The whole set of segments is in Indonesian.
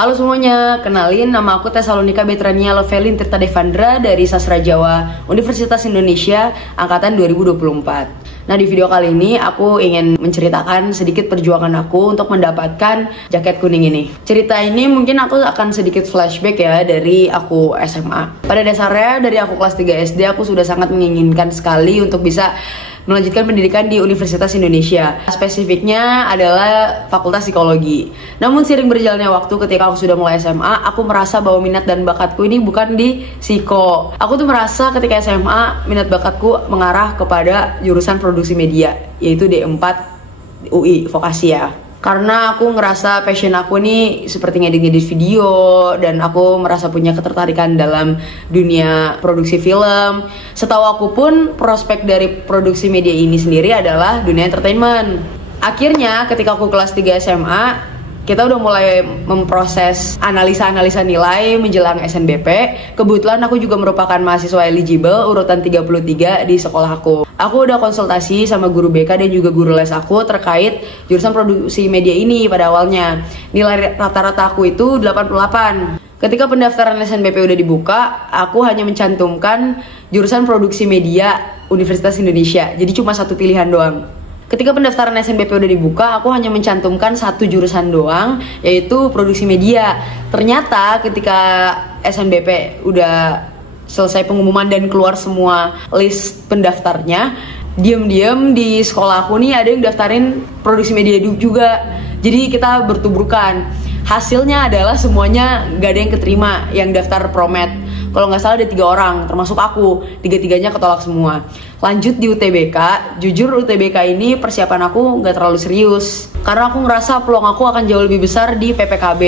Halo semuanya, kenalin nama aku Tesalonika Betrania Lovelin Tirta Devandra dari Sastra Jawa Universitas Indonesia Angkatan 2024. Nah, di video kali ini aku ingin menceritakan sedikit perjuangan aku untuk mendapatkan jaket kuning ini. Cerita ini mungkin aku akan sedikit flashback ya dari aku SMA. Pada dasarnya dari aku kelas 3 SD aku sudah sangat menginginkan sekali untuk bisa melanjutkan pendidikan di Universitas Indonesia. Spesifiknya adalah Fakultas Psikologi. Namun seiring berjalannya waktu ketika aku sudah mulai SMA, aku merasa bahwa minat dan bakatku ini bukan di psiko. Aku tuh merasa ketika SMA minat bakatku mengarah kepada jurusan produksi media, yaitu D4 UI vokasi ya. Karena aku ngerasa passion aku nih seperti ngedit-ngedit video, dan aku merasa punya ketertarikan dalam dunia produksi film. Setahu aku pun prospek dari produksi media ini sendiri adalah dunia entertainment. Akhirnya ketika aku kelas 3 SMA, kita udah mulai memproses analisa-analisa nilai menjelang SNBP. Kebetulan aku juga merupakan mahasiswa eligible urutan 33 di sekolah aku. Aku udah konsultasi sama guru BK dan juga guru les aku terkait jurusan produksi media ini pada awalnya. Nilai rata-rata aku itu 88. Ketika pendaftaran SNBP udah dibuka, aku hanya mencantumkan jurusan produksi media Universitas Indonesia. Jadi cuma satu pilihan doang. Ketika pendaftaran SNBP udah dibuka, aku hanya mencantumkan satu jurusan doang, yaitu produksi media. Ternyata ketika SNBP udah selesai pengumuman dan keluar semua list pendaftarnya, diam-diam di sekolah aku nih ada yang daftarin produksi media juga. Jadi kita bertubrukan. Hasilnya adalah semuanya gak ada yang keterima yang daftar promed. Kalau nggak salah ada 3 orang, termasuk aku. 3-tiganya ketolak semua. Lanjut di UTBK, jujur UTBK ini persiapan aku nggak terlalu serius. Karena aku ngerasa peluang aku akan jauh lebih besar di PPKB.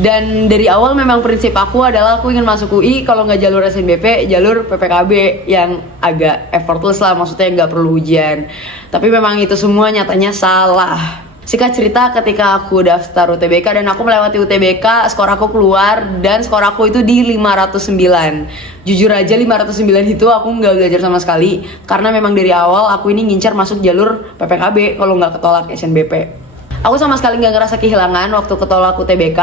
Dan dari awal memang prinsip aku adalah aku ingin masuk UI, kalau nggak jalur SNBP, jalur PPKB yang agak effortless lah, maksudnya nggak perlu ujian. Tapi memang itu semua nyatanya salah. Singkat cerita, ketika aku daftar UTBK dan aku melewati UTBK, skor aku keluar dan skor aku itu di 509. Jujur aja 509 itu aku nggak belajar sama sekali, karena memang dari awal aku ini ngincar masuk jalur PPKB kalau nggak ketolak SNBP. Aku sama sekali nggak ngerasa kehilangan waktu ketolak UTBK,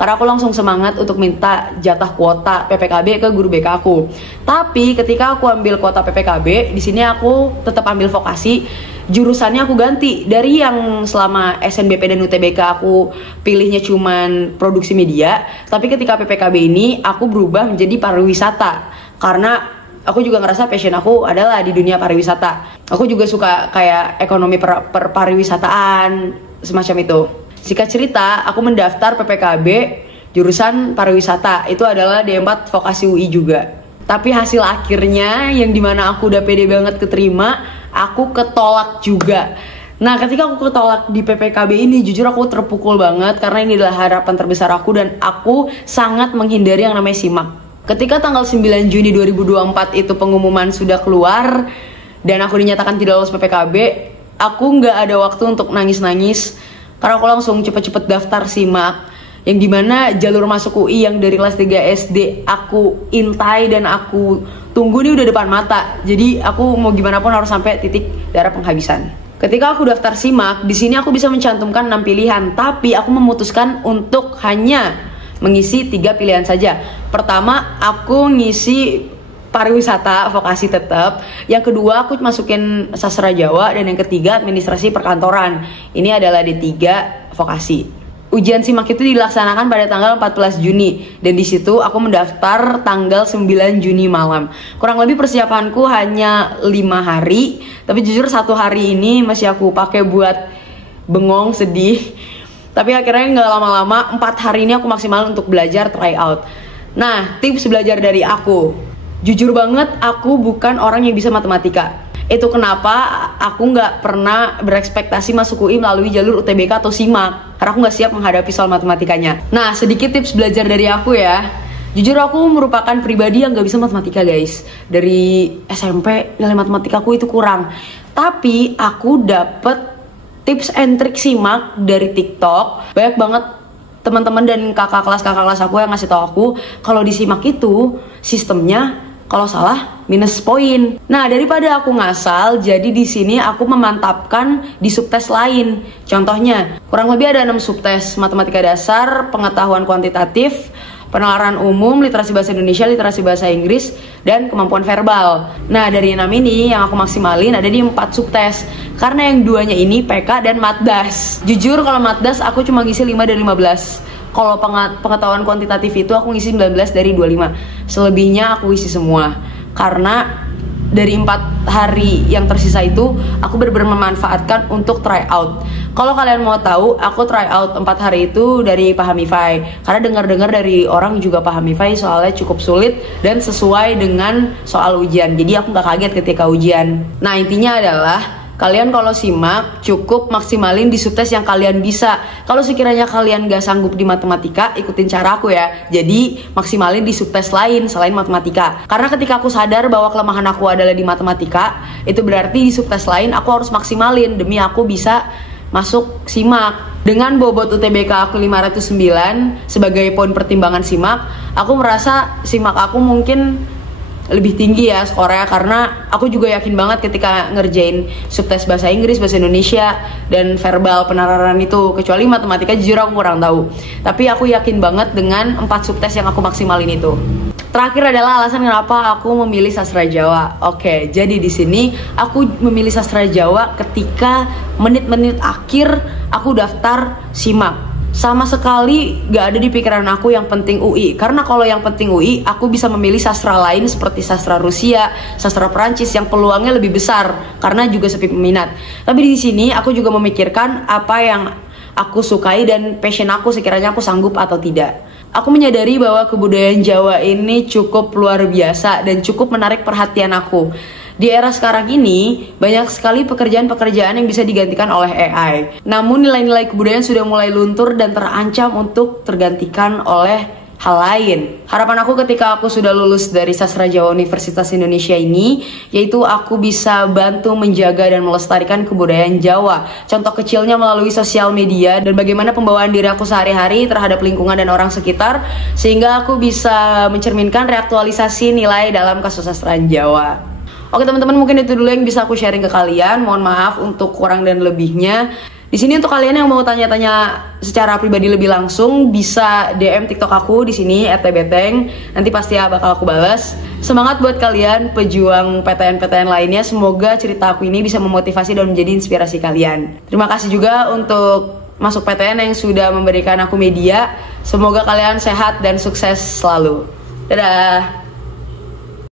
karena aku langsung semangat untuk minta jatah kuota PPKB ke guru BK aku. Tapi ketika aku ambil kuota PPKB, di sini aku tetap ambil vokasi. Jurusannya aku ganti dari yang selama SNBP dan UTBK aku pilihnya cuman produksi media, tapi ketika PPKB ini aku berubah menjadi pariwisata, karena aku juga ngerasa passion aku adalah di dunia pariwisata. Aku juga suka kayak ekonomi pariwisataan semacam itu. Singkat cerita, aku mendaftar PPKB jurusan pariwisata, itu adalah D4 vokasi UI juga. Tapi hasil akhirnya yang dimana aku udah pede banget keterima, aku ketolak juga. Nah, ketika aku ketolak di PPKB ini, jujur aku terpukul banget, karena ini adalah harapan terbesar aku dan aku sangat menghindari yang namanya SIMAK. Ketika tanggal 9 Juni 2024 itu pengumuman sudah keluar dan aku dinyatakan tidak lolos PPKB, aku nggak ada waktu untuk nangis-nangis, karena aku langsung cepet-cepet daftar SIMAK, yang dimana jalur masuk UI yang dari kelas 3 SD aku intai dan aku tunggu nih udah depan mata. Jadi aku mau gimana pun harus sampai titik darah penghabisan. Ketika aku daftar SIMAK, di sini aku bisa mencantumkan 6 pilihan, tapi aku memutuskan untuk hanya mengisi 3 pilihan saja. Pertama, aku ngisi pariwisata vokasi tetap. Yang kedua, aku masukin sastra Jawa, dan yang ketiga administrasi perkantoran. Ini adalah D3 vokasi. Ujian SIMAK itu dilaksanakan pada tanggal 14 Juni dan di situ aku mendaftar tanggal 9 Juni malam. Kurang lebih persiapanku hanya 5 hari, tapi jujur 1 hari ini masih aku pakai buat bengong, sedih. Tapi akhirnya nggak lama-lama, 4 hari ini aku maksimal untuk belajar try out. Nah, tips belajar dari aku. Jujur banget, aku bukan orang yang bisa matematika. Itu kenapa aku nggak pernah berekspektasi masuk UI melalui jalur UTBK atau SIMAK, karena aku nggak siap menghadapi soal matematikanya. Nah, sedikit tips belajar dari aku ya. Jujur aku merupakan pribadi yang nggak bisa matematika guys. Dari SMP nilai matematika aku itu kurang. Tapi aku dapet tips and trick SIMAK dari TikTok. Banyak banget teman-teman dan kakak kelas aku yang ngasih tahu aku kalau di SIMAK itu sistemnya Kalau salah minus poin. Nah, daripada aku ngasal, jadi di sini aku memantapkan di subtes lain. Contohnya, kurang lebih ada 6 subtes: matematika dasar, pengetahuan kuantitatif, penalaran umum, literasi bahasa Indonesia, literasi bahasa Inggris, dan kemampuan verbal. Nah, dari 6 ini yang aku maksimalin ada di 4 subtes. Karena yang 2-nya ini PK dan Matdas. Jujur kalau Matdas aku cuma ngisi 5 dari 15. Kalau pengetahuan kuantitatif itu aku ngisi 19 dari 25. Selebihnya aku isi semua. Karena dari 4 hari yang tersisa itu aku benar-benar memanfaatkan untuk try out. Kalau kalian mau tahu, aku try out 4 hari itu dari Pahamify. Karena dengar-dengar dari orang juga Pahamify soalnya cukup sulit dan sesuai dengan soal ujian. Jadi aku gak kaget ketika ujian. Nah, intinya adalah kalian kalau simak cukup maksimalin di subtes yang kalian bisa. Kalau sekiranya kalian gak sanggup di matematika, ikutin cara aku ya. Jadi maksimalin di subtes lain selain matematika. Karena ketika aku sadar bahwa kelemahan aku adalah di matematika, itu berarti di subtes lain aku harus maksimalin demi aku bisa masuk simak. Dengan bobot UTBK aku 509 sebagai poin pertimbangan simak, aku merasa simak aku mungkin lebih tinggi ya skornya, karena aku juga yakin banget ketika ngerjain subtes bahasa Inggris, bahasa Indonesia, dan verbal penalaran itu. Kecuali matematika jujur aku kurang tahu. Tapi aku yakin banget dengan 4 subtes yang aku maksimalin itu. Terakhir adalah alasan kenapa aku memilih sastra Jawa. Oke, jadi di sini aku memilih sastra Jawa ketika menit-menit akhir aku daftar simak. Sama sekali gak ada di pikiran aku yang penting UI. Karena kalau yang penting UI, aku bisa memilih sastra lain seperti sastra Rusia, sastra Perancis yang peluangnya lebih besar karena juga sepi peminat. Tapi di sini aku juga memikirkan apa yang aku sukai dan passion aku, sekiranya aku sanggup atau tidak. Aku menyadari bahwa kebudayaan Jawa ini cukup luar biasa dan cukup menarik perhatian aku. Di era sekarang ini, banyak sekali pekerjaan-pekerjaan yang bisa digantikan oleh AI. Namun nilai-nilai kebudayaan sudah mulai luntur dan terancam untuk tergantikan oleh hal lain. Harapan aku ketika aku sudah lulus dari Sastra Jawa Universitas Indonesia ini, yaitu aku bisa bantu menjaga dan melestarikan kebudayaan Jawa. Contoh kecilnya melalui sosial media dan bagaimana pembawaan diri aku sehari-hari terhadap lingkungan dan orang sekitar, sehingga aku bisa mencerminkan reaktualisasi nilai dalam kesusastraan Jawa. Oke teman-teman, mungkin itu dulu yang bisa aku sharing ke kalian. Mohon maaf untuk kurang dan lebihnya. Di sini untuk kalian yang mau tanya-tanya secara pribadi lebih langsung, bisa DM TikTok aku di sini @tbeteng. Nanti pasti ya bakal aku balas. Semangat buat kalian pejuang PTN-PTN lainnya. Semoga cerita aku ini bisa memotivasi dan menjadi inspirasi kalian. Terima kasih juga untuk Masuk PTN yang sudah memberikan aku media. Semoga kalian sehat dan sukses selalu. Dadah.